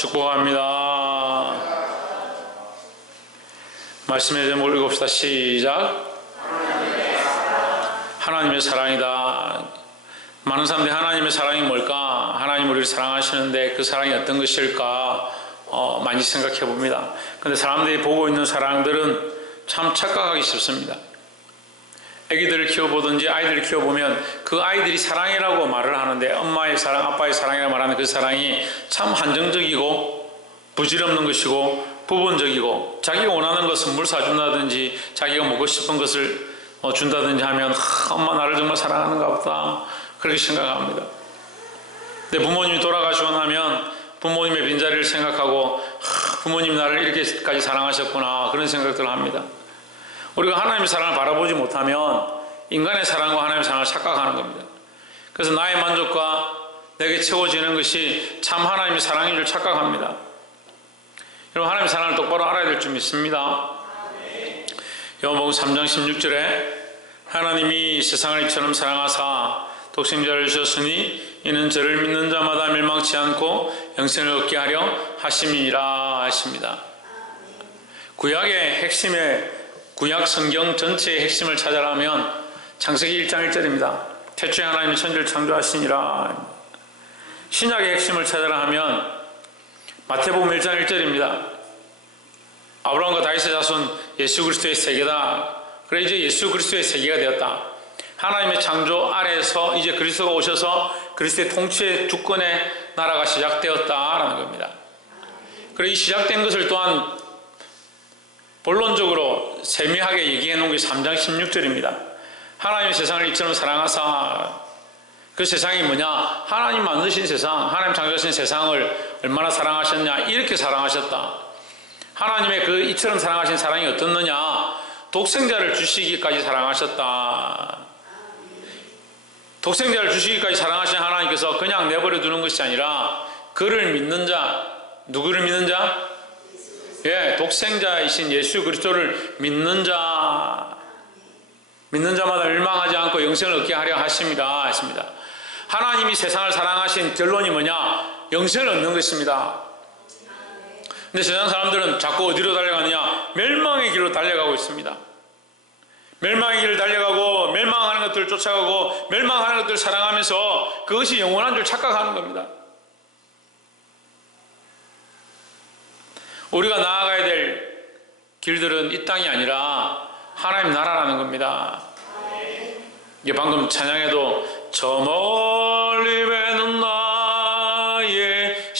축복합니다. 말씀의 제목을 읽읍시다. 시작. 하나님의 사랑이다. 많은 사람들이 하나님의 사랑이 뭘까? 하나님 우리를 사랑하시는데 그 사랑이 어떤 것일까? 많이 생각해 봅니다. 그런데 사람들이 보고 있는 사랑들은 참 착각하기 쉽습니다. 아기들을 키워보든지 아이들을 키워보면 그 아이들이 사랑이라고 말을 하는데 엄마의 사랑, 아빠의 사랑이라고 말하는 그 사랑이 참 한정적이고 부질없는 것이고 부분적이고 자기가 원하는 것 선물 사준다든지 자기가 먹고 싶은 것을 준다든지 하면 엄마 나를 정말 사랑하는가 보다 그렇게 생각합니다. 근데 부모님이 돌아가시고 나면 부모님의 빈자리를 생각하고 부모님이 나를 이렇게까지 사랑하셨구나 그런 생각들을 합니다. 우리가 하나님의 사랑을 바라보지 못하면 인간의 사랑과 하나님의 사랑을 착각하는 겁니다. 그래서 나의 만족과 내게 채워지는 것이 참 하나님의 사랑인 줄 착각합니다. 여러분 하나님의 사랑을 똑바로 알아야 될 줄 믿습니다. 요한복음 3장 16절에 하나님이 세상을 이처럼 사랑하사 독생자를 주셨으니 이는 저를 믿는 자마다 멸망치 않고 영생을 얻게 하려 하심이라 하십니다. 구약의 핵심의 구약 성경 전체의 핵심을 찾아라면 창세기 1장 1절입니다. 태초에 하나님이 천지를 창조하시니라. 신약의 핵심을 찾아라 하면 마태복음 1장 1절입니다. 아브라함과 다윗의 자손 예수 그리스도의 세계다. 그래 이제 예수 그리스도의 세계가 되었다. 하나님의 창조 아래에서 이제 그리스도가 오셔서 그리스도의 통치의 주권의 나라가 시작되었다라는 겁니다. 그리고 이 시작된 것을 또한 본론적으로 세밀하게 얘기해 놓은 게 3장 16절입니다. 하나님의 세상을 이처럼 사랑하사 그 세상이 뭐냐? 하나님 만드신 세상, 하나님 창조하신 세상을 얼마나 사랑하셨냐? 이렇게 사랑하셨다. 하나님의 그 이처럼 사랑하신 사랑이 어떻느냐? 독생자를 주시기까지 사랑하셨다. 독생자를 주시기까지 사랑하신 하나님께서 그냥 내버려 두는 것이 아니라 그를 믿는 자, 누구를 믿는 자? 독생자이신 예수 그리스도를 믿는 자마다 멸망하지 않고 영생을 얻게 하려 하십니다. 했습니다. 하나님이 세상을 사랑하신 결론이 뭐냐? 영생을 얻는 것입니다. 근데 세상 사람들은 자꾸 어디로 달려가느냐? 멸망의 길로 달려가고 있습니다. 멸망의 길을 달려가고 멸망하는 것들을 쫓아가고 멸망하는 것들을 사랑하면서 그것이 영원한 줄 착각하는 겁니다. 우리가 나아가야 될 길들은 이 땅이 아니라 하나님 나라라는 겁니다. 이게 방금 찬양에도 저 멀리 배는 나의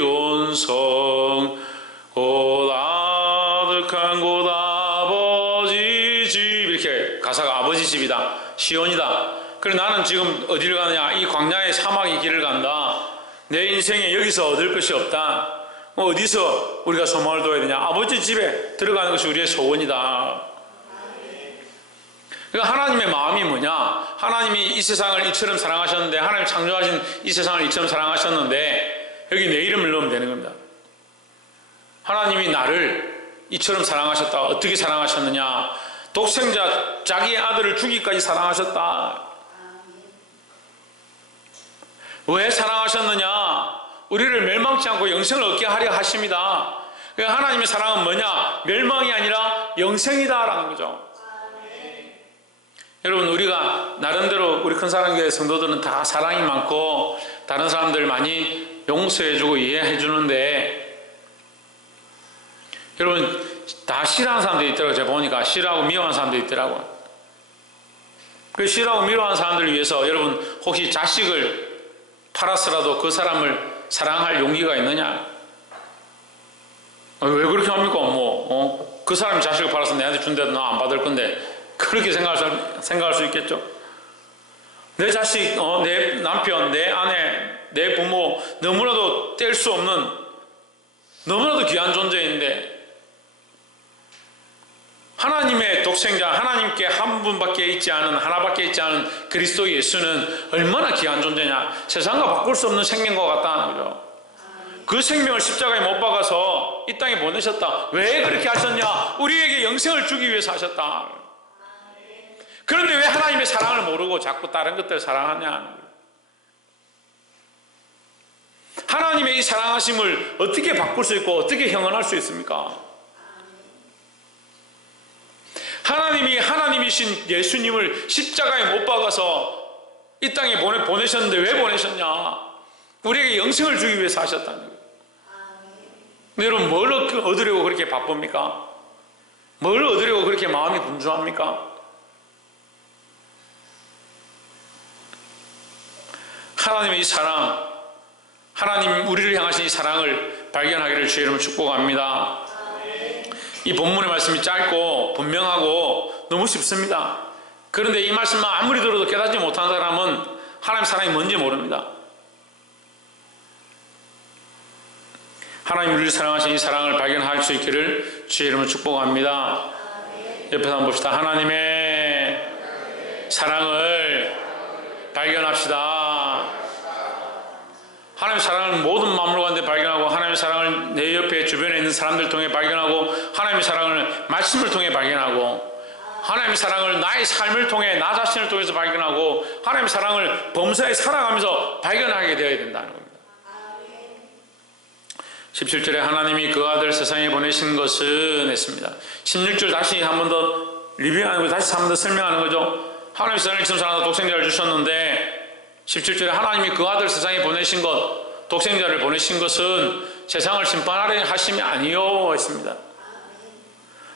시온성 곧 아득한 곳 아버지 집 이렇게 가사가 아버지 집이다 시온이다. 그래 나는 지금 어디를 가느냐? 이 광야의 사막의 길을 간다. 내 인생에 여기서 얻을 것이 없다. 어디서 우리가 소망을 둬야 되냐? 아버지 집에 들어가는 것이 우리의 소원이다. 그러니까 하나님의 마음이 뭐냐? 하나님이 이 세상을 이처럼 사랑하셨는데 하나님 창조하신 이 세상을 이처럼 사랑하셨는데 여기 내 이름을 넣으면 되는 겁니다. 하나님이 나를 이처럼 사랑하셨다. 어떻게 사랑하셨느냐? 독생자 자기의 아들을 주기까지 사랑하셨다. 왜 사랑하셨느냐? 우리를 멸망치 않고 영생을 얻게 하려 하십니다. 하나님의 사랑은 뭐냐? 멸망이 아니라 영생이다라는 거죠. 여러분 우리가 나름대로 우리 큰사랑교회 성도들은 다 사랑이 많고 다른 사람들 많이 용서해주고 이해해주는데 여러분 다 싫어하는 사람들이 있더라고요. 제가 보니까 싫어하고 미워하는 사람들이 있더라고요. 그 싫어하고 미워하는 사람들을 위해서 여러분 혹시 자식을 팔았으라도 그 사람을 사랑할 용기가 있느냐? 왜 그렇게 합니까? 그 사람이 자식을 팔아서 내한테 준대도 나 안 받을 건데 그렇게 생각할 수 있겠죠? 내 자식, 내 남편, 내 아내, 내 부모 너무나도 뗄 수 없는 너무나도 귀한 존재인데 하나님의 독생자, 하나님께 한 분밖에 있지 않은 하나밖에 있지 않은 그리스도 예수는 얼마나 귀한 존재냐? 세상과 바꿀 수 없는 생명과 같다는 거죠. 그 생명을 십자가에 못 박아서 이 땅에 보내셨다. 왜 그렇게 하셨냐? 우리에게 영생을 주기 위해서 하셨다. 그런데 왜 하나님의 사랑을 모르고 자꾸 다른 것들을 사랑하냐? 하나님의 이 사랑하심을 어떻게 바꿀 수 있고 어떻게 형언할 수 있습니까? 하나님이 하나님이신 예수님을 십자가에 못 박아서 이 땅에 보내셨는데 왜 보내셨냐? 우리에게 영생을 주기 위해서 하셨다는 거예요. 근데 여러분, 뭘 얻으려고 그렇게 바쁩니까? 뭘 얻으려고 그렇게 마음이 분주합니까? 하나님의 이 사랑, 하나님 우리를 향하신 이 사랑을 발견하기를 주의 이름으로 축복합니다. 이 본문의 말씀이 짧고 분명하고 너무 쉽습니다. 그런데 이 말씀만 아무리 들어도 깨닫지 못한 사람은 하나님 사랑이 뭔지 모릅니다. 하나님 우리를 사랑하신 이 사랑을 발견할 수 있기를 주의 이름으로 축복합니다. 옆에서 한번 봅시다. 하나님의 사랑을 발견합시다. 하나님의 사랑을 모든 마음으로 가운데 발견하고, 하나님의 사랑을 내 옆에 주변에 있는 사람들 통해 발견하고, 하나님의 사랑을 말씀을 통해 발견하고, 하나님의 사랑을 나의 삶을 통해 나 자신을 통해서 발견하고, 하나님의 사랑을 범사에 살아가면서 발견하게 되어야 된다는 겁니다. 17절에 하나님이 그 아들 세상에 보내신 것은 했습니다. 16절 다시 한 번 더 리뷰하는 거, 다시 한 번 더 설명하는 거죠. 하나님의 세상을 처음 사랑하사 독생자를 주셨는데 17절에 하나님이 그 아들 세상에 보내신 것, 독생자를 보내신 것은 세상을 심판하려 하심이 아니요 했습니다.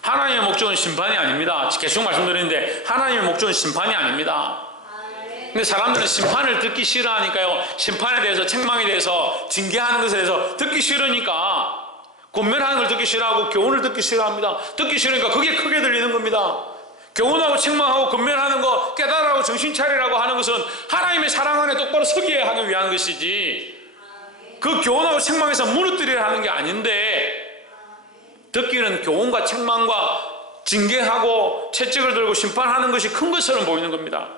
하나님의 목적은 심판이 아닙니다. 계속 말씀드리는데 하나님의 목적은 심판이 아닙니다. 근데 사람들은 심판을 듣기 싫어하니까요, 심판에 대해서, 책망에 대해서, 징계하는 것에 대해서 듣기 싫으니까 권면하는 걸 듣기 싫어하고 교훈을 듣기 싫어합니다. 듣기 싫으니까 그게 크게 들리는 겁니다. 교훈하고 책망하고 권면하는 거, 깨달으라고 정신 차리라고 하는 것은 하나님의 사랑 안에 똑바로 서게 하기 위한 것이지, 그 교훈하고 책망에서 무너뜨리려 하는 게 아닌데, 듣기는 교훈과 책망과 징계하고 채찍을 들고 심판하는 것이 큰 것처럼 보이는 겁니다.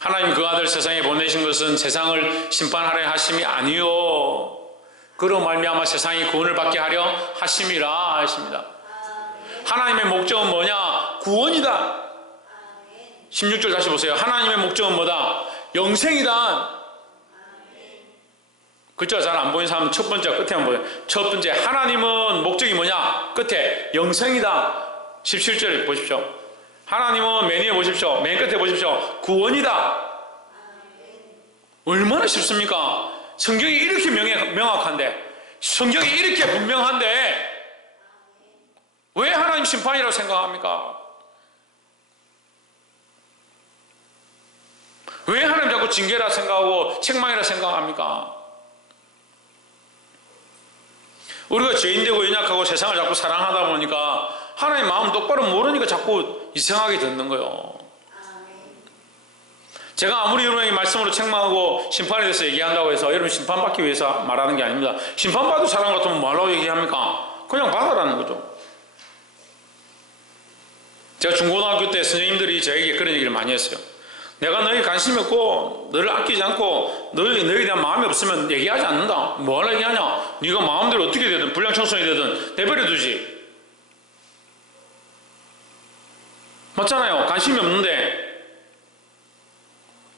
하나님 그 아들 세상에 보내신 것은 세상을 심판하려 하심이 아니요, 그로 말미암아 세상이 구원을 받게 하려 하심이라 하십니다. 하나님의 목적은 뭐냐? 구원이다. 16절 다시 보세요. 하나님의 목적은 뭐다? 영생이다. 그렇죠? 잘 안 보이는 사람은 첫 번째 끝에 한번 보세요. 첫 번째, 하나님은 목적이 뭐냐? 끝에 영생이다. 17절에 보십시오. 하나님은 맨 위에 보십시오. 맨 끝에 보십시오. 구원이다. 얼마나 쉽습니까? 성경이 이렇게 명확한데, 성경이 이렇게 분명한데 왜 하나님 심판이라고 생각합니까? 왜 하나님 자꾸 징계라 생각하고 책망이라 생각합니까? 우리가 죄인되고 연약하고 세상을 자꾸 사랑하다 보니까 하나님 마음 똑바로 모르니까 자꾸 이상하게 듣는 거예요. 제가 아무리 여러분에게 말씀으로 책망하고 심판에 대해서 얘기한다고 해서 여러분 심판받기 위해서 말하는 게 아닙니다. 심판받을 사람 같으면 뭐라고 얘기합니까? 그냥 받아라는 거죠. 제가 중고등학교 때 선생님들이 저에게 그런 얘기를 많이 했어요. 내가 너에게 관심이 없고 너를 아끼지 않고 너에게 대한 마음이 없으면 얘기하지 않는다. 뭐하러 얘기하냐? 네가 마음대로 어떻게 되든 불량청소년이 되든 내버려두지. 맞잖아요. 관심이 없는데,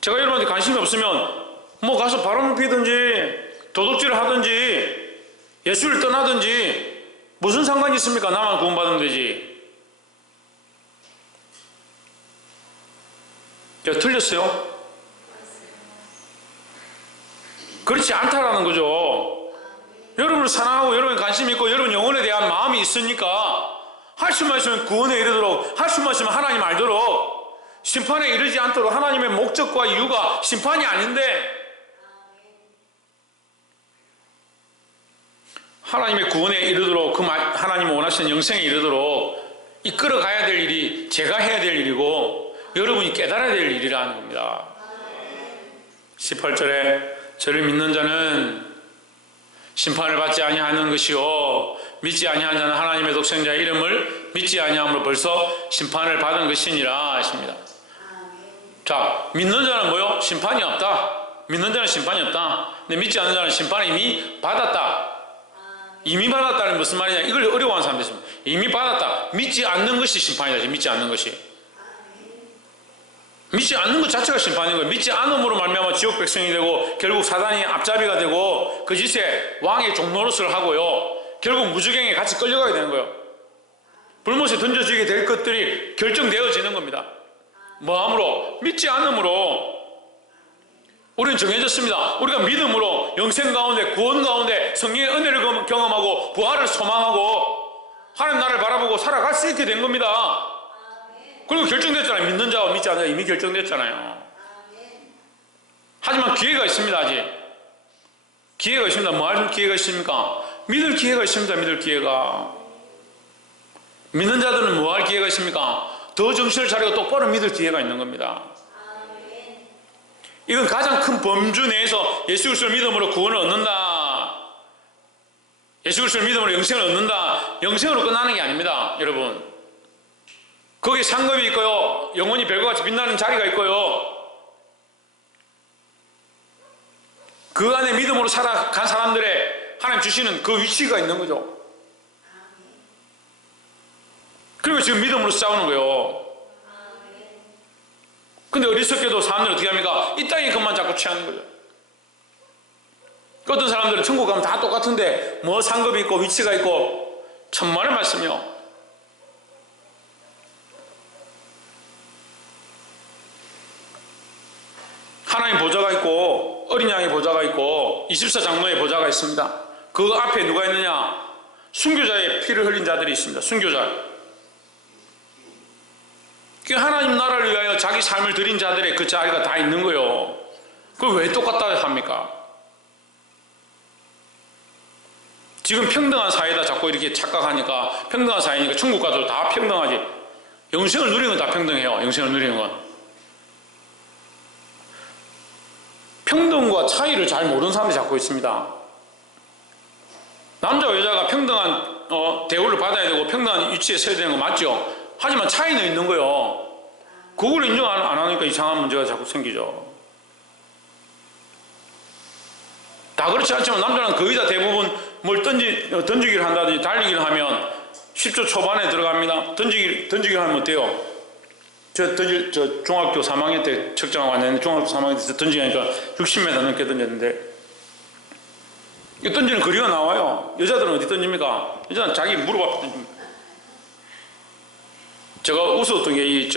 제가 여러분한테 관심이 없으면 뭐 가서 바람 피든지 도둑질을 하든지 예수를 떠나든지 무슨 상관이 있습니까? 나만 구원받으면 되지. 틀렸어요? 그렇지 않다라는 거죠. 여러분을 사랑하고 여러분에 관심이 있고 여러분 영혼에 대한 마음이 있으니까 할 수만 있으면 구원에 이르도록, 할 수만 있으면 하나님 알도록, 심판에 이르지 않도록. 하나님의 목적과 이유가 심판이 아닌데 하나님의 구원에 이르도록, 하나님이 원하시는 영생에 이르도록 이끌어가야 될 일이 제가 해야 될 일이고 여러분이 깨달아야 될 일이라는 겁니다. 18절에 저를 믿는 자는 심판을 받지 아니하는 것이요 믿지 아니하는 자는 하나님의 독생자의 이름을 믿지 아니함으로 벌써 심판을 받은 것이니라 하십니다. 자, 믿는 자는 뭐요? 심판이 없다. 믿는 자는 심판이 없다. 근데 믿지 않는 자는 심판을 이미 받았다. 이미 받았다는 무슨 말이냐? 이걸 어려워하는 사람들이 있습니다. 이미 받았다. 믿지 않는 것이 심판이다. 믿지 않는 것이. 믿지 않는 것 자체가 심판인 거예요. 믿지 않음으로 말미암아 지옥 백성이 되고 결국 사단이 앞잡이가 되고 그 짓에 왕의 종노릇을 하고요. 결국 무저갱에 같이 끌려가게 되는 거예요. 불못에 던져지게 될 것들이 결정되어지는 겁니다. 뭐함으로? 믿지 않음으로. 우리는 정해졌습니다. 우리가 믿음으로 영생 가운데 구원 가운데 성령의 은혜를 경험하고 부활을 소망하고 하나님 나라를 바라보고 살아갈 수 있게 된 겁니다. 그리고 결정됐잖아요. 믿는 자와 믿지 않는 자 이미 결정됐잖아요. 하지만 기회가 있습니다. 아직 기회가 있습니다. 뭐 할 기회가 있습니까? 믿을 기회가 있습니다. 믿을 기회가. 믿는 자들은 뭐 할 기회가 있습니까? 더 정신을 차리고 똑바로 믿을 기회가 있는 겁니다. 이건 가장 큰 범주 내에서 예수 그리스도를 믿음으로 구원을 얻는다. 예수 그리스도를 믿음으로 영생을 얻는다. 영생으로 끝나는 게 아닙니다. 여러분, 거기에 상급이 있고요, 영원히 별과 같이 빛나는 자리가 있고요, 그 안에 믿음으로 살아간 사람들의 하나님 주시는 그 위치가 있는 거죠. 그리고 지금 믿음으로 싸우는 거예요. 근데 어리석게도 사람들은 어떻게 합니까? 이 땅의 것만 자꾸 취하는 거죠. 어떤 사람들은 천국 가면 다 똑같은데 뭐 상급이 있고 위치가 있고, 천만의 말씀이요. 하나님 보좌가 있고 어린 양의 보좌가 있고 24장로의 보좌가 있습니다. 그 앞에 누가 있느냐? 순교자의 피를 흘린 자들이 있습니다. 순교자. 하나님 나라를 위하여 자기 삶을 드린 자들의 그 자리가 다 있는 거예요. 그걸 왜 똑같다 합니까? 지금 평등한 사회다 자꾸 이렇게 착각하니까, 평등한 사회니까 천국 가도 다 평등하지. 영생을 누리는 건 다 평등해요. 영생을 누리는 건. 평등과 차이를 잘 모르는 사람들이 자꾸 있습니다. 남자와 여자가 평등한 대우를 받아야 되고 평등한 위치에 서야 되는 거 맞죠? 하지만 차이는 있는 거예요. 그걸 인정 안 하니까 이상한 문제가 자꾸 생기죠. 다 그렇지 않지만 남자는 거의 다 대부분 뭘 던지기를 한다든지 달리기를 하면 10초 초반에 들어갑니다. 던지기를 하면 어때요? 저 중학교 3학년 때 측정하고 왔는데, 중학교 3학년 때 던지니까 60m 넘게 던졌는데, 이 던지는 거리가 나와요. 여자들은 어디 던집니까? 여자는 자기 무릎 앞에 던집니다. 제가 웃었던 게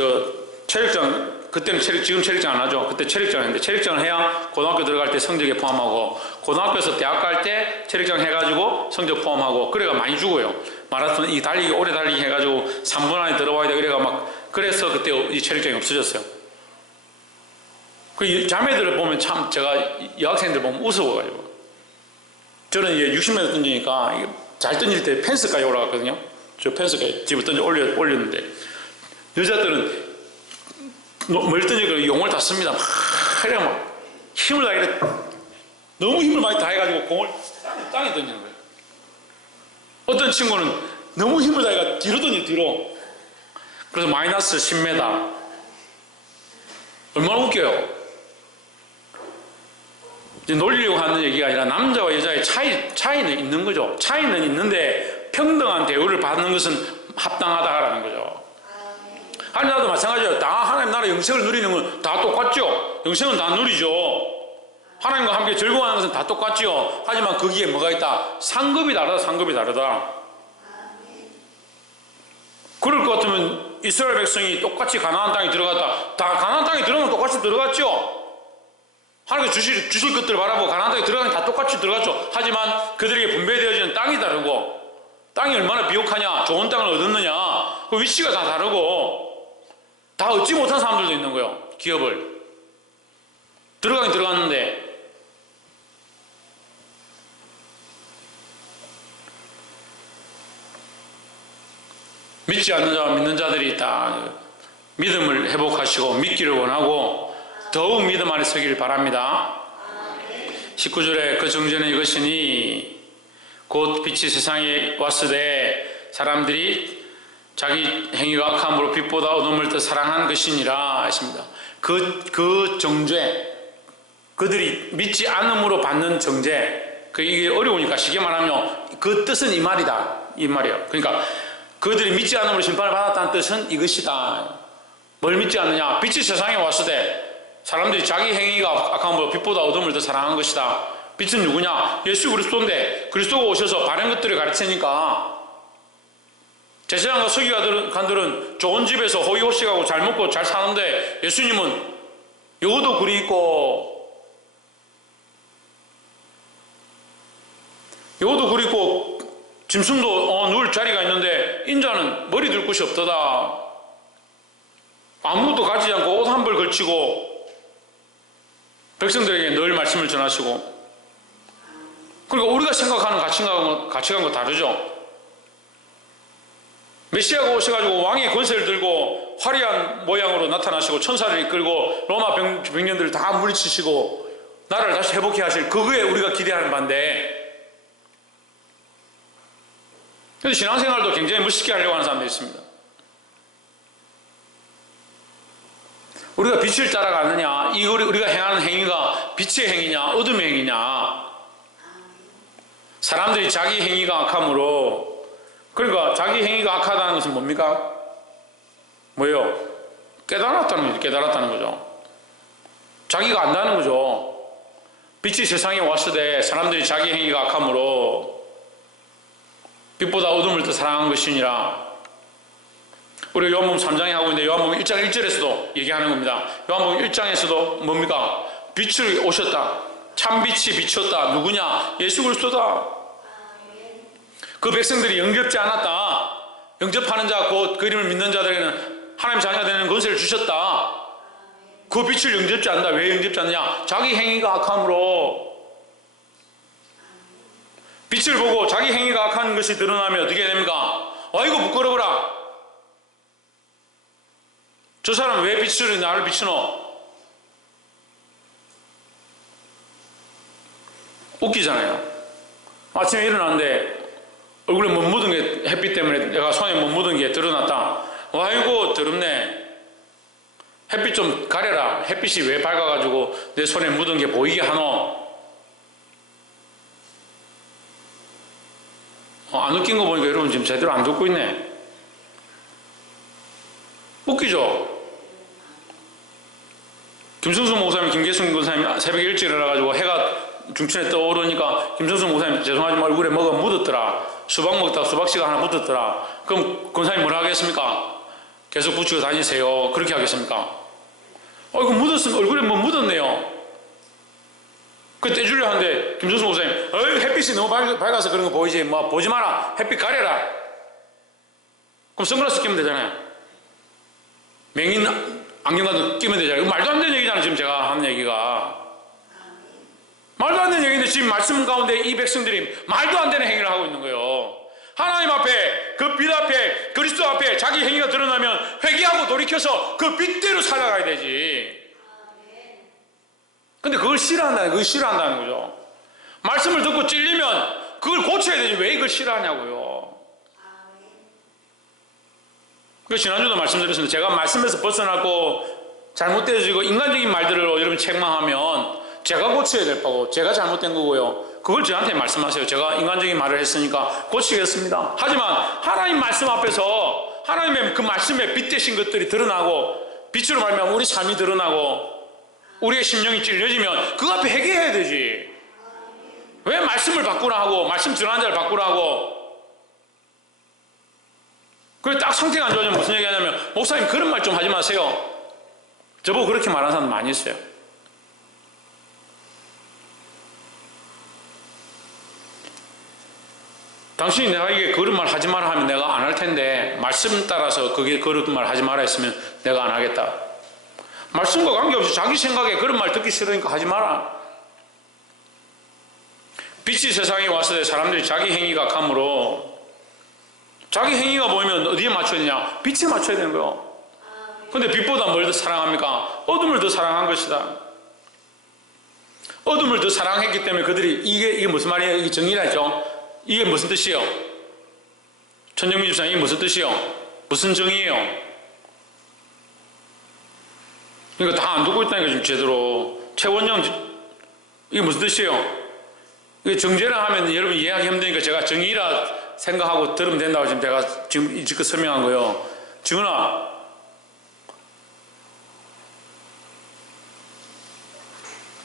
체력장, 그때는 지금 체력장 안 하죠. 그때 체력장 했는데, 체력장을 해야 고등학교 들어갈 때 성적에 포함하고, 고등학교에서 대학 갈 때 체력장 해가지고 성적 포함하고, 그래가 많이 죽어요. 마라톤 이 달리기 오래 달리기 해가지고 3분 안에 들어와야 돼. 그래서 그때 이 체력장이 없어졌어요. 그 자매들을 보면 참 제가 여학생들 보면 웃어가지고, 저는 이제 60m 던지니까 잘 던질 때 펜스까지 올라갔거든요. 저 펜스까지 집을 올렸는데, 여자들은 멀 던지고 용을 다 씁니다. 막 힘을 다해, 너무 힘을 많이 다해가지고 공을 땅에 던지는 거예요. 어떤 친구는 너무 힘을 다해가 뒤로 던지 뒤로. 그래서 마이너스 10m. 얼마나 웃겨요. 이제 놀리려고 하는 얘기가 아니라 남자와 여자의 차이는 있는 거죠. 차이는 있는데 평등한 대우를 받는 것은 합당하다라는 거죠. 하나님도 마찬가지예요. 다 하나님 나라 영생을 누리는 건 다 똑같죠. 영생은 다 누리죠. 하나님과 함께 즐거워하는 것은 다 똑같죠. 하지만 거기에 뭐가 있다? 상급이 다르다. 상급이 다르다. 그럴 것 같으면 이스라엘 백성이 똑같이 가나안 땅에 들어갔다. 다 가나안 땅에 들어가면 똑같이 들어갔죠. 하나님께서 주실 것들을 바라보고 가나안 땅에 들어가면 다 똑같이 들어갔죠. 하지만 그들에게 분배되어지는 땅이 다르고, 땅이 얼마나 비옥하냐, 좋은 땅을 얻었느냐, 그 위치가 다 다르고, 다 얻지 못한 사람들도 있는 거예요. 기업을 들어가긴 들어갔는데. 믿지 않는 자와 믿는 자들이 있다. 믿음을 회복하시고 믿기를 원하고 더욱 믿음 안에 서기를 바랍니다. 19절에 그 정죄는 이것이니 곧 빛이 세상에 왔으되 사람들이 자기 행위가 악함으로 빛보다 어둠을 더 사랑한 것이니라 하십니다. 그 정죄, 그들이 믿지 않음으로 받는 정죄, 이게 어려우니까 쉽게 말하면 그 뜻은 이 말이다, 이 말이에요. 그러니까 그들이 믿지 않음으로 심판을 받았다는 뜻은 이것이다. 뭘 믿지 않느냐? 빛이 세상에 왔을 때 사람들이 자기 행위가 악함으로 빛보다 어둠을 더 사랑한 것이다. 빛은 누구냐? 예수 그리스도인데 그리스도가 오셔서 바른 것들을 가르치니까 제사장과 서기관들은 좋은 집에서 호의호식하고 잘 먹고 잘 사는데 예수님은 여기도 굴이 있고 여기도 굴이 있고 짐승도 누울 자리가 있는데 인자는 머리 둘 곳이 없도다. 아무것도 가지지 않고 옷 한 벌 걸치고 백성들에게 늘 말씀을 전하시고, 그러니까 우리가 생각하는 가치관과 다르죠. 메시아가 오셔가지고 왕의 권세를 들고 화려한 모양으로 나타나시고 천사를 이끌고 로마 병력들을 다 물리치시고 나라를 다시 회복해 하실 그거에 우리가 기대하는 반대. 그런데 신앙생활도 굉장히 멋있게 하려고 하는 사람들이 있습니다. 우리가 빛을 따라가느냐, 이 우리가 행하는 행위가 빛의 행위냐 어둠의 행위냐. 사람들이 자기 행위가 악함으로, 그러니까 자기 행위가 악하다는 것은 뭡니까? 뭐예요? 깨달았다는 거죠. 자기가 안다는 거죠. 빛이 세상에 왔을 때 사람들이 자기 행위가 악함으로 빛보다 어둠을 더 사랑한 것이니라. 우리 요한복음 3장에 하고 있는데 요한복음 1장 1절에서도 얘기하는 겁니다. 요한복음 1장에서도 뭡니까? 빛을 오셨다. 참빛이 비쳤다. 누구냐? 예수 그리스도다. 그 백성들이 영접지 않았다. 영접하는 자, 곧 그림을 믿는 자들에게는 하나님 자녀가 되는 권세를 주셨다. 그 빛을 영접지 않는다. 왜 영접지 않느냐? 자기 행위가 악함으로. 빛을 보고 자기 행위가 악한 것이 드러나면 어떻게 됩니까? 아이고 부끄러워라. 저 사람 왜 빛을 나를 비추노? 웃기잖아요. 아침에 일어났는데 얼굴에 못 묻은 게 햇빛 때문에 내가 손에 못 묻은 게 드러났다. 아이고 더럽네. 햇빛 좀 가려라. 햇빛이 왜 밝아가지고 내 손에 묻은 게 보이게 하노? 안 웃긴 거 보니까 여러분 지금 제대로 안 듣고 있네. 웃기죠? 김성수 목사님, 김계순 목사님 새벽에 일찍 일어나가지고 해가 중천에 떠오르니까 김성수 목사님 죄송하지만 얼굴에 뭐가 묻었더라. 수박 먹다가 수박씨가 하나 묻었더라. 그럼 권사님 뭐라 하겠습니까? 계속 붙이고 다니세요. 그렇게 하겠습니까? 이거 묻었으면 얼굴에 뭐 묻었네요. 그 떼주려 하는데 김성수 목사님 햇빛이 너무 밝아서 그런 거 보이지 뭐 보지 마라. 햇빛 가려라. 그럼 선글라스 끼면 되잖아요. 맹인 안경도 끼면 되잖아요. 말도 안 되는 얘기잖아요. 지금 제가 하는 얘기가 말도 안 되는 얘기인데 지금 말씀 가운데 이 백성들이 말도 안 되는 행위를 하고 있는 거예요. 하나님 앞에, 그 빛 앞에, 그리스도 앞에 자기 행위가 드러나면 회개하고 돌이켜서 그 빛대로 살아가야 되지. 근데 그걸 싫어한다는 거죠. 말씀을 듣고 찔리면 그걸 고쳐야 되지. 왜 이걸 싫어하냐고요. 그 지난주도 말씀드렸습니다. 제가 말씀에서 벗어나고 잘못되어지고 인간적인 말들을 여러분 책망하면 제가 고쳐야 될 거고 제가 잘못된 거고요. 그걸 저한테 말씀하세요. 제가 인간적인 말을 했으니까 고치겠습니다. 하지만 하나님 말씀 앞에서 하나님의 그 말씀에 빛되신 것들이 드러나고 빛으로 말미암아 우리 삶이 드러나고 우리의 심령이 찔려지면 그 앞에 회개해야 되지. 왜 말씀을 바꾸라 하고 말씀 전하는 자를 바꾸라 하고. 그래 딱 상태가 안 좋아지면 무슨 얘기 하냐면 목사님 그런 말 좀 하지 마세요. 저보고 그렇게 말하는 사람 많이 있어요. 당신이 내가 이게 그런 말 하지 마라 하면 내가 안 할 텐데 말씀 따라서 그게 그런 말 하지 마라 했으면 내가 안 하겠다. 말씀과 관계없이 자기 생각에 그런 말 듣기 싫으니까 하지 마라. 빛이 세상에 왔을 때 사람들이 자기 행위가 악함으로 자기 행위가 보이면 어디에 맞춰야 되냐? 빛에 맞춰야 되는 거예요. 근데 빛보다 뭘 더 사랑합니까? 어둠을 더 사랑한 것이다. 어둠을 더 사랑했기 때문에 그들이 이게 무슨 말이에요? 이게 정의라 했죠? 이게 무슨 뜻이에요? 천정민 집사님 이게 무슨 뜻이에요? 무슨 정의예요? 그러니까 다 안 듣고 있다니까 지금 제대로. 최원영 이게 무슨 뜻이에요? 이게 정죄라 하면 여러분 이해하기 힘드니까 제가 정의라 생각하고 들으면 된다고 지금 제가 지금 설명한 거예요. 지훈아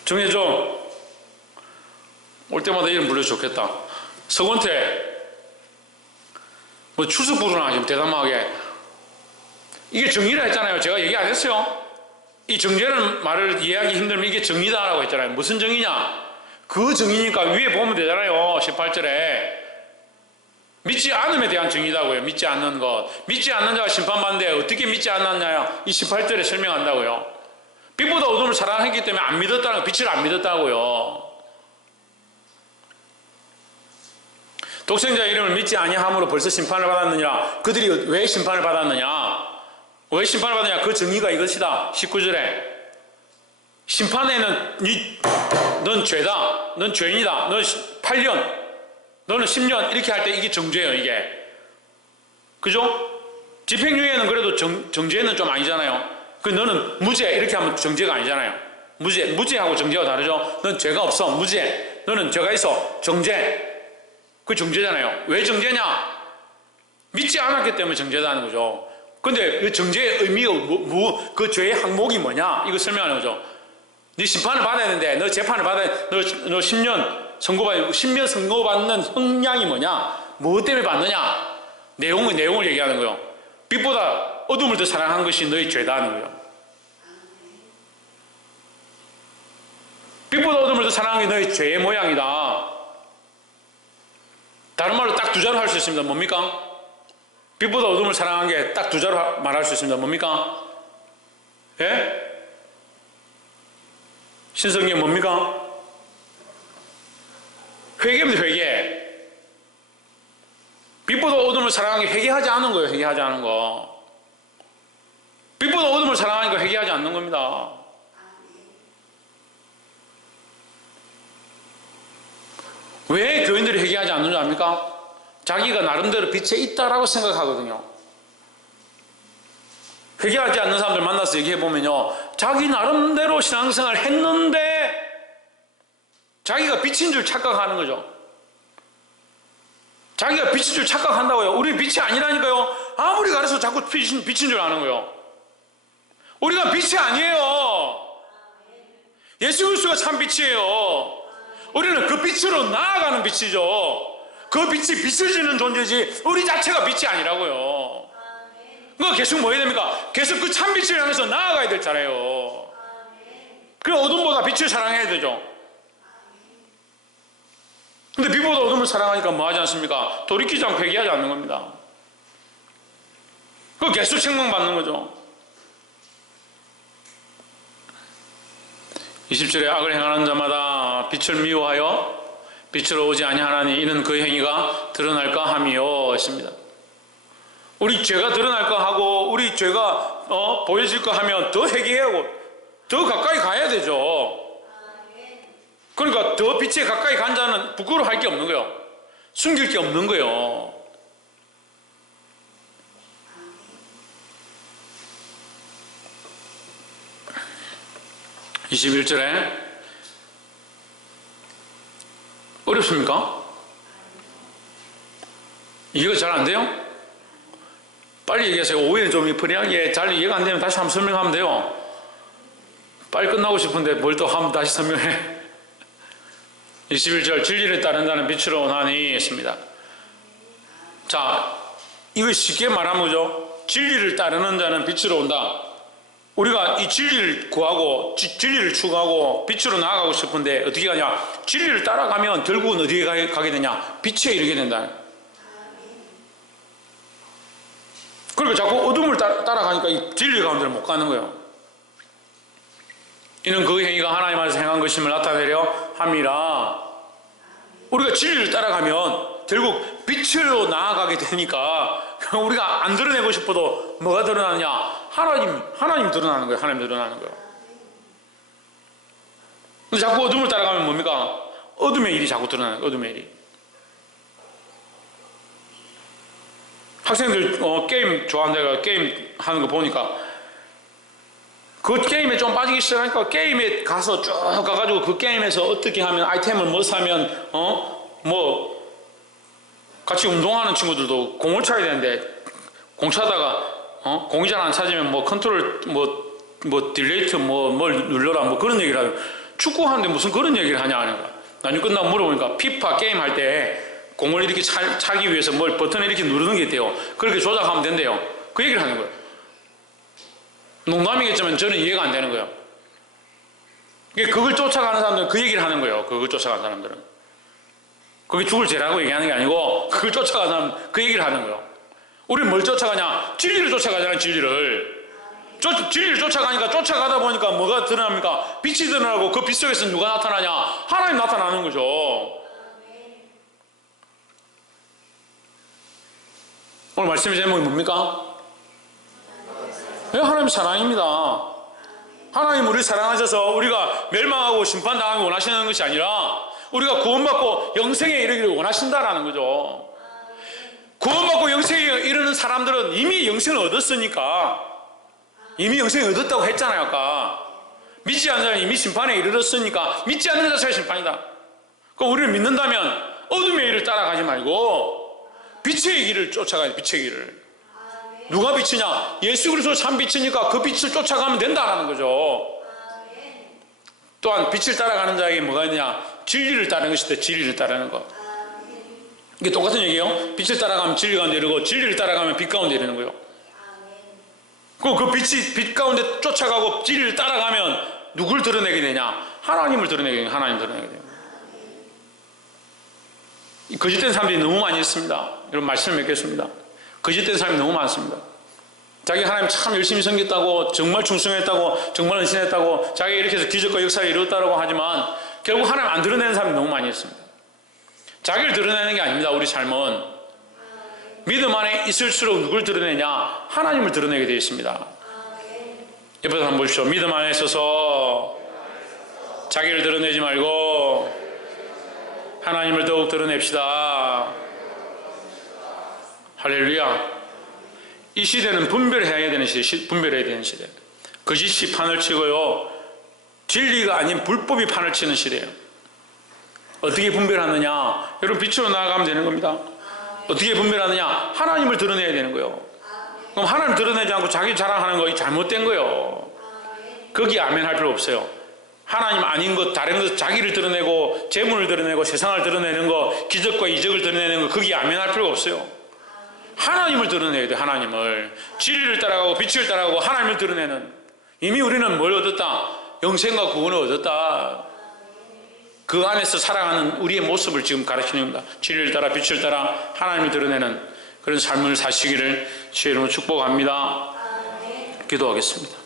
정해줘. 올 때마다 이름 불러서 좋겠다. 서건태. 뭐 추석 부르나 지금 대담하게. 이게 정의라 했잖아요. 제가 얘기 안 했어요. 이 정죄는 말을 이해하기 힘들면 이게 정의다라고 했잖아요. 무슨 정의냐? 그 정의니까 위에 보면 되잖아요. 18절에. 믿지 않음에 대한 정의다고요. 믿지 않는 것. 믿지 않는 자가 심판받는데 어떻게 믿지 않았냐? 이 18절에 설명한다고요. 빛보다 어둠을 사랑했기 때문에 안 믿었다는 거, 빛을 안 믿었다고요. 독생자 이름을 믿지 아니함으로 벌써 심판을 받았느냐? 그들이 왜 심판을 받았느냐? 왜 심판을 받느냐? 그 정의가 이것이다. 19절에 심판에는 넌 죄다. 넌 죄인이다. 넌 8년. 너는 10년. 이렇게 할 때 이게 정죄예요. 이게. 그죠? 집행유예는 그래도 정죄는 좀 아니잖아요. 그 너는 무죄. 이렇게 하면 정죄가 아니잖아요. 무죄하고 정죄가 다르죠. 넌 죄가 없어. 무죄. 너는 죄가 있어. 정죄. 그 정죄잖아요. 왜 정죄냐? 믿지 않았기 때문에 정죄다는 거죠. 근데 그 정죄의 의미가 그 죄의 항목이 뭐냐? 이거 설명하는 거죠. 네 심판을 받아야 되는데, 너 재판을 받아야 돼. 너 10년 선고받는, 10년 선고받는 형량이 뭐냐? 무엇 때문에 받느냐? 내용을 얘기하는 거예요. 빛보다 어둠을 더 사랑한 것이 너의 죄다는 거예요. 빛보다 어둠을 더 사랑한 게 너의 죄의 모양이다. 다른 말로 딱 두 자로 할 수 있습니다. 뭡니까? 빛보다 어둠을 사랑한 게 딱 두 자로 말할 수 있습니다. 뭡니까? 예? 신성경 뭡니까? 회개입니다. 회개. 빛보다 어둠을 사랑한 게 회개하지 않은 거예요. 회개하지 않은 거. 빛보다 어둠을 사랑하니까 회개하지 않는 겁니다. 왜 교인들이 회개하지 않는 줄 압니까? 자기가 나름대로 빛에 있다라고 생각하거든요. 회개하지 않는 사람들 만나서 얘기해보면요, 자기 나름대로 신앙생활을 했는데 자기가 빛인 줄 착각하는 거죠. 자기가 빛인 줄 착각한다고요. 우리 빛이 아니라니까요. 아무리 가르쳐도 자꾸 빛인 줄 아는 거예요. 우리가 빛이 아니에요. 예수 그리스도가 참 빛이에요. 우리는 그 빛으로 나아가는 빛이죠. 그 빛이 빛을 지는 존재지 우리 자체가 빛이 아니라고요. 그러니까 계속 뭐 해야 됩니까? 계속 그 참 빛을 향해서 나아가야 되잖아요. 그래 어둠보다 빛을 사랑해야 되죠. 근데 빛보다 어둠을 사랑하니까 뭐 하지 않습니까? 돌이키지 않고 회개하지 않는 겁니다. 그 계속 책망받는 거죠. 20절에 악을 행하는 자마다 빛을 미워하여 빛으로 오지 아니하나니 이는 그 행위가 드러날까 함이요 했습니다. 우리 죄가 드러날까 하고 우리 죄가 보여질까 하면 더 회개하고 더 가까이 가야 되죠. 그러니까 더 빛에 가까이 간 자는 부끄러워할 게 없는 거예요. 숨길 게 없는 거예요. (21절에) 어렵습니까? 이해가 잘 안 돼요? 빨리 얘기하세요. 오해는 좀 불리하게 잘 이해가 안 되면 다시 한번 설명하면 돼요. 빨리 끝나고 싶은데 뭘 또 한번 다시 설명해. 21절 진리를 따른 자는 빛으로 오나니 했습니다. 자, 이거 쉽게 말하면 뭐죠? 진리를 따르는 자는 빛으로 온다. 우리가 이 진리를 구하고 진리를 추구하고 빛으로 나아가고 싶은데 어떻게 가냐? 진리를 따라가면 결국은 어디에 가게 되냐? 빛에 이르게 된다. 그러니까 자꾸 어둠을 따라가니까 이 진리 가운데를 못 가는 거예요. 이는 그 행위가 하나님 안에서 행한 것임을 나타내려 함이라. 우리가 진리를 따라가면 결국 빛으로 나아가게 되니까 우리가 안 드러내고 싶어도 뭐가 드러나느냐? 하나님 드러나는 거예요. 하나님 드러나는 거예요. 근데 자꾸 어둠을 따라가면 뭡니까? 어둠의 일이 자꾸 드러나는 거예요. 어둠의 일이. 학생들 게임 좋아한다가 게임 하는 거 보니까 그 게임에 좀 빠지기 시작하니까 게임에 가서 쭉 가가지고 그 게임에서 어떻게 하면 아이템을 뭐 사면 뭐 같이 운동하는 친구들도 공을 차야 되는데 공 차다가 공이 잘 안 차지면 뭐 컨트롤 뭐 딜레이트 뭘 눌러라 뭐 그런 얘기를 하요. 축구하는데 무슨 그런 얘기를 하냐 하는 거야. 나중에 끝나고 물어보니까 피파 게임 할 때 공을 이렇게 차기 위해서 뭘 버튼을 이렇게 누르는 게 있대요. 그렇게 조작하면 된대요. 그 얘기를 하는 거예요. 농담이겠지만 저는 이해가 안 되는 거예요. 그걸 쫓아가는 사람들은 그 얘기를 하는 거예요. 그걸 쫓아가는 사람들은. 그게 죽을 죄라고 얘기하는 게 아니고 그걸 쫓아가는 사람은 그 얘기를 하는 거예요. 우리는 뭘 쫓아가냐? 진리를 쫓아가잖아요. 진리를 쫓아가니까 쫓아가다 보니까 뭐가 드러납니까? 빛이 드러나고 그 빛 속에서 누가 나타나냐? 하나님 나타나는 거죠. 오늘 말씀의 제목이 뭡니까? 하나님 사랑입니다. 하나님 우리를 사랑하셔서 우리가 멸망하고 심판당하기 원하시는 것이 아니라 우리가 구원받고 영생에 이르기를 원하신다라는 거죠. 구원받고 영생에 이르는 사람들은 이미 영생을 얻었으니까, 이미 영생을 얻었다고 했잖아요. 아까 믿지 않는 자는 이미 심판에 이르렀으니까 믿지 않는 자체가 심판이다. 그럼 우리를 믿는다면 어둠의 일을 따라가지 말고 빛의 길을 쫓아가야 돼. 빛의 길을. 누가 빛이냐? 예수 그리스도 참 빛이니까 그 빛을 쫓아가면 된다라는 거죠. 또한 빛을 따라가는 자에게 뭐가 있느냐? 진리를 따르는 것이다. 진리를 따르는 것. 이게 똑같은 얘기예요. 빛을 따라가면 진리 가운데 이르고 진리를 따라가면 빛 가운데 이르는 거예요. 그 빛이 빛 가운데 쫓아가고 진리를 따라가면 누굴 드러내게 되냐? 하나님을 드러내게 되냐? 하나님 드러내게 돼요. 거짓된 사람들이 너무 많이 있습니다. 여러분 말씀을 맺겠습니다. 거짓된 사람이 너무 많습니다. 자기 하나님 참 열심히 섬겼다고, 정말 충성했다고, 정말 헌신했다고, 자기 이렇게 해서 기적과 역사를 이뤘다고 하지만 결국 하나님 안 드러내는 사람이 너무 많이 있습니다. 자기를 드러내는 게 아닙니다. 우리 삶은 믿음 안에 있을수록 누굴 드러내냐? 하나님을 드러내게 되어 있습니다. 옆에서 한번 보십시오. 믿음 안에 있어서 자기를 드러내지 말고 하나님을 더욱 드러냅시다. 할렐루야. 이 시대는 분별해야 되는 시대, 분별해야 되는 시대. 거짓이 판을 치고요, 진리가 아닌 불법이 판을 치는 시대예요. 어떻게 분별하느냐? 여러분 빛으로 나아가면 되는 겁니다. 어떻게 분별하느냐? 하나님을 드러내야 되는 거예요. 그럼 하나님 드러내지 않고 자기 자랑하는 거 잘못된 거예요. 거기 아멘 할 필요 없어요. 하나님 아닌 것, 다른 것, 자기를 드러내고 재물을 드러내고 세상을 드러내는 거, 기적과 이적을 드러내는 거, 거기 아멘 할 필요가 없어요. 하나님을 드러내야 돼. 하나님을. 진리를 따라가고 빛을 따라가고 하나님을 드러내는, 이미 우리는 뭘 얻었다? 영생과 구원을 얻었다. 그 안에서 살아가는 우리의 모습을 지금 가르치는 겁니다. 진리를 따라 빛을 따라 하나님을 드러내는 그런 삶을 사시기를 주의 이름으로 축복합니다. 기도하겠습니다.